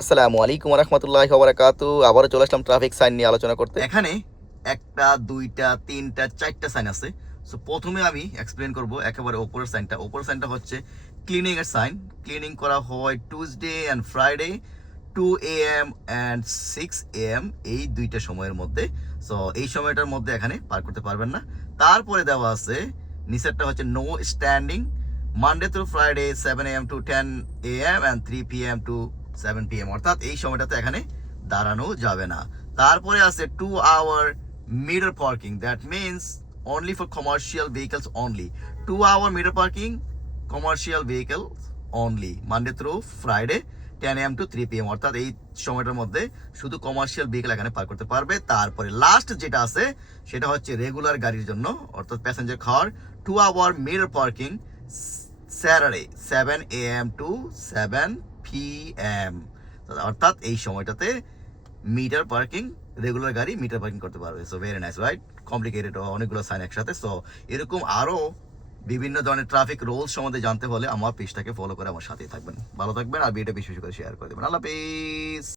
আসসালামু আলাইকুম রহমতুল্লাহি ওয়া বারাকাতু। আবারও চলে আসলাম ট্রাফিক সাইন নিয়ে আলোচনা করতে। এখানে একটা, দুইটা, তিনটা, চারটা সাইন আছে। সো প্রথমে আমি এক্সপ্লেন করব একেবারে উপরের সাইনটা। উপরের সাইনটা হচ্ছে ক্লিনিং এর সাইন। ক্লিনিং করা হয় Tuesday and Friday 2 AM and 6 AM, এই দুইটা সময়ের মধ্যে। সো এই সময়টার মধ্যে এখানে পার করতে পারবেন না। তারপরে দেওয়া আছে নিচেরটা হচ্ছে no standing Monday through Friday 7 AM to 10 AM and 3 PM to 7 PM, অর্থাৎ এই সময়টাতে এখানে দাঁড়ানো যাবে না। তারপরে আছে 2 hour meter parking, that means only for commercial vehicles only. 2 hour meter parking commercial vehicle only, Monday through Friday 10 AM to 3 PM, অর্থাৎ এই সময়টার মধ্যে শুধু কমার্শিয়াল ভেহিকল এখানে পার করতে পারবে। তারপরে লাস্ট যেটা আছে সেটা হচ্ছে রেগুলার গাড়ির জন্য, অর্থাৎ passenger car 2 hour meter parking Saturday 7 AM to 7 PM, অর্থাৎ এই সময়টাতে মিটার পার্কিং, রেগুলার গাড়ি মিটার পার্কিং করতে পারবে। So very nice, right? Complicated অনেকগুলো সাইন একসাথে। সো এরকম আরো বিভিন্ন ধরনের ট্রাফিক রুলস সম্বন্ধে জানতে হলে আমার পেজটাকে ফলো করে আমার সাথেই থাকবেন। ভালো থাকবেন আর ভিডিওটা বেশি বেশি করে শেয়ার করে দেবেন। আল্লাহ হাফেজ।